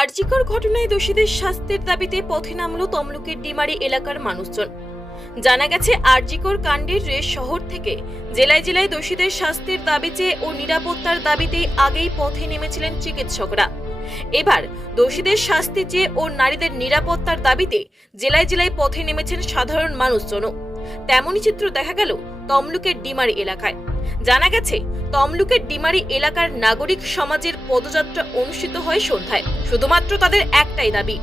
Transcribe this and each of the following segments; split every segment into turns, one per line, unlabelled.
আরজিকর ঘটনায় দোষীদের শাস্তির দাবিতে পথে নামল তমলুকের ডিমারি এলাকার মানুষজন। জানা গেছে, আরজিকর কাণ্ডের রেশ শহর থেকে জেলায় জেলায় দোষীদের শাস্তির দাবি চেয়ে ও নিরাপত্তার দাবিতে আগেই পথে নেমেছিলেন চিকিৎসকরা। এবার দোষীদের শাস্তি চেয়ে ও নারীদের নিরাপত্তার দাবিতে জেলায় জেলায় পথে নেমেছেন সাধারণ মানুষজনও। তেমনই চিত্র দেখা গেল তমলুকের ডিমারি এলাকায়। জানা গেছে তমলুকের ডিমারি এলাকার নাগরিক সমাজের পদযাত্রা অনুষ্ঠিত হয় সন্ধ্যায়। শুধুমাত্র তাদের একটাই দাবি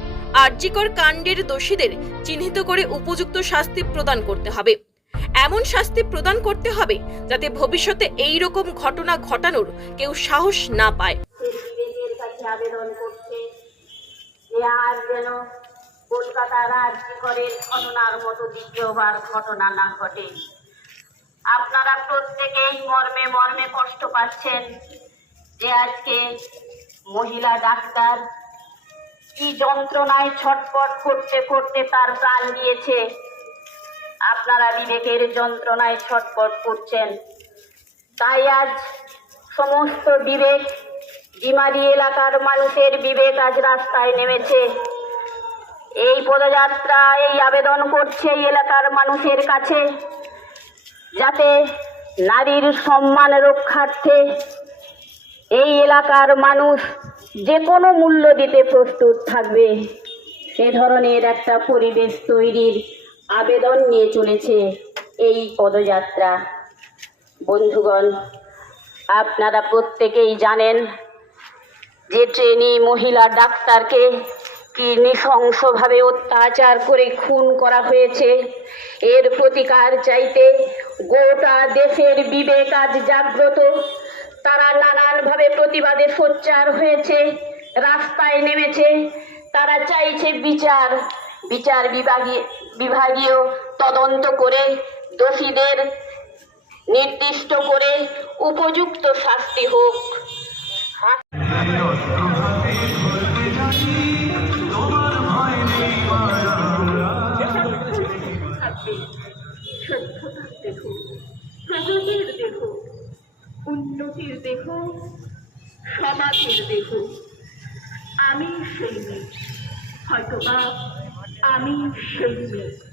আর্যিকর কাণ্ডের দোষীদের চিহ্নিত করে উপযুক্ত শাস্তি প্রদান করতে হবে। এমন শাস্তি প্রদান করতে হবে যাতে ভবিষ্যতে এই রকম ঘটনা ঘটানোর কেউ সাহস না পায়।
কলকাতার রাজ্যকরের ঘটনার মতো দ্বিতীয়বার ঘটনা না ঘটে। আপনারা প্রত্যেকেই মর্মে মর্মে কষ্ট পাচ্ছেন যে আজকে মহিলা ডাক্তার কি যন্ত্রণায় ছটপট করতে করতে তার প্রাণ দিয়েছে। আপনারা বিবেকের যন্ত্রণায় ছটফট করছেন। তাই আজ সমস্ত বিবেক ডিমারি এলাকার মানুষের বিবেক আজ রাস্তায় নেমেছে। এই পদযাত্রা এই আবেদন করছে এই এলাকার মানুষের কাছে। যাতে নারীর সম্মান রক্ষার্থে এই এলাকার মানুষ যে কোনো মূল্য দিতে প্রস্তুত থাকবে। সে ধরনের একটা পরিবেশ তৈরির আবেদন নিয়ে চলেছে এই পদযাত্রা। বন্ধুগণ, আপনারা প্রত্যেকেই জানেন যে ট্রেনি মহিলা ডাক্তারকে কি নৃশংসভাবে অত্যাচার করে খুন করা হয়েছে? এর প্রতিকার চাইতে গোটা দেশের বিবেক আজ জাগ্রত। তারা নানানভাবে প্রতিবাদে সোচ্চার হয়েছে, রাস্তায় নেমেছে। তারা চাইছে বিচার। বিচার বিভাগীয় বিভাগীয় তদন্ত করে, দোষীদের নির্দিষ্ট করে উপযুক্ত শাস্তি হোক।
প্রগতির দেহ উন্নতির দেহ সমাজের দেহ আমি সেই মেয়ে হয়তোবা আমি সেই মেয়ে।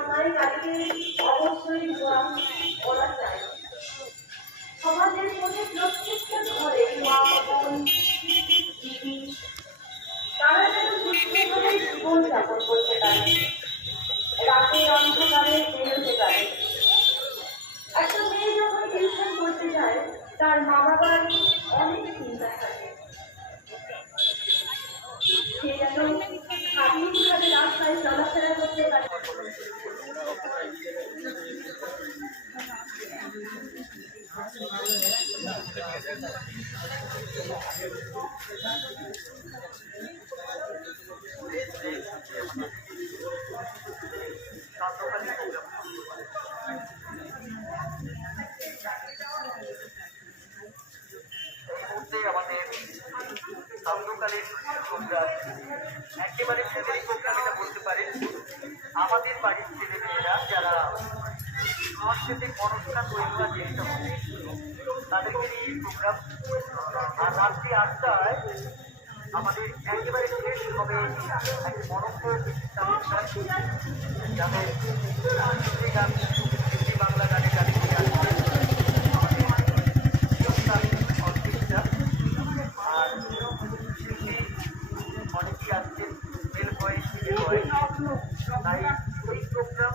সেই অন্যায়কারীকে অবশ্যই করা চাই সমাজের মধ্যে প্রত্যেকটা ঘরে মা বোন দিদি তারা যেন সুস্থভাবে জীবনযাপন করতে পারে। রাতের অন্ধকারে
আমাদের সান্ধ্যকালীন প্রোগ্রাম একেবারে ফ্যামিলি প্রোগ্রাম এটা বলতে পারেন আমাদের বাড়ির ছেলেমেয়েরা যারা সাংস্কৃতিক অনুষ্ঠান চেষ্টা করছে তাদেরকে প্রোগ্রাম আর রাত্রি আটটায় আমাদের একেবারে শেষ হবে এক মনোজ্ঞ অনুষ্ঠান যাদের হিন্দি গান বাংলা গানে গানে তাই এই প্রোগ্রাম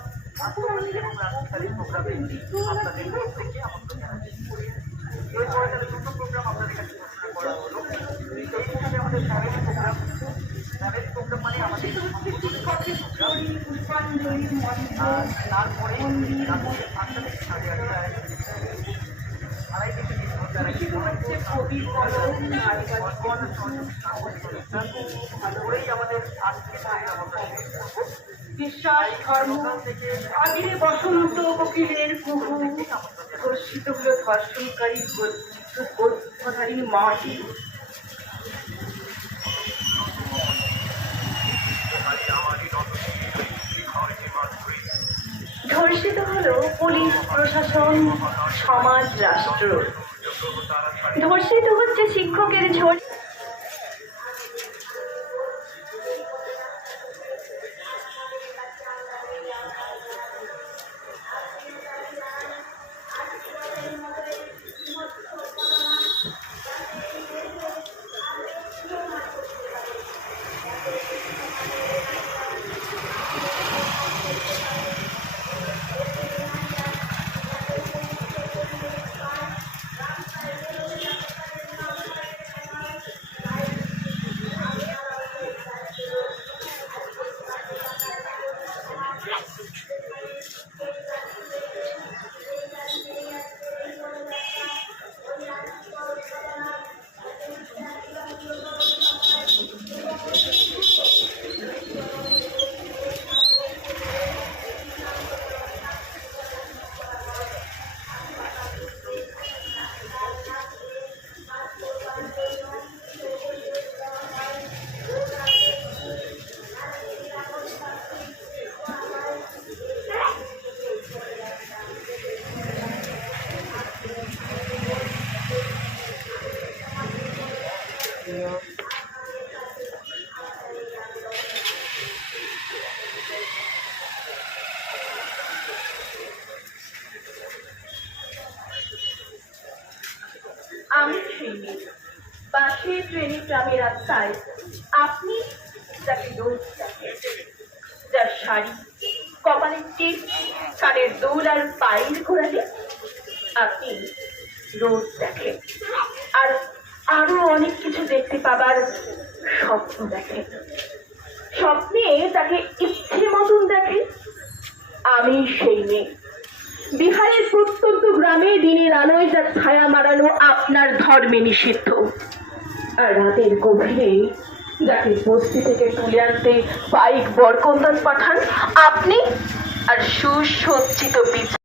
এবং রাজনীতিকালীন প্রোগ্রামে আপনাদের প্রত্যেককে আমন্ত্রণ জানাচ্ছি এরপরে তাহলে দুটো প্রোগ্রাম আপনাদের কাছে ঘোষণা করা হলো এই আমাদের ফ্যামিলি প্রোগ্রাম ফ্যামিলি প্রোগ্রাম মানে আমাদের
পুষ্পাঞ্জলির মন্ত্র
আর তারপরে রাত্রি আটটা থেকে সাড়ে আটটায় আড়াই থেকে তিন ঘণ্টা
দূষিত হচ্ছে কবির কলম নারীবাদী
করেই আমাদের আজকে
বিশ্বাস ধর্ম আবিরে বসন্ত কোকিলের কুহু ধর্ষিত হলো ধর্ষণকারী মাটি হলো পুলিশ প্রশাসন সমাজ রাষ্ট্র। ধর্ষিত হচ্ছে শিক্ষকের ঝোল আমি ট্রেনে, বাসে ট্রেনে ট্রামে রাস্তায়, আপনি যাকে রোজ দেখেন, যার শাড়ি কপালের টিপ কানের দোল আর পায়ের ঘোরালে আপনি রোজ দেখেন। আর অনেক কিছু দেখতে পাবার স্বপ্ন দেখে। স্বপ্নে তাকে ইচ্ছে মতন দেখে। আমি সেই মেয়ে। বিহারের প্রত্যন্ত গ্রামে দিনের আলোয় যার ছায়া মারানো আপনার ধর্মে নিষিদ্ধ। আর রাতের গভীরে যাকে বস্তি থেকে তুলে আনতে বাইক বরকন্দাজ পাঠান আপনি আর সুসজ্জিত বিছানা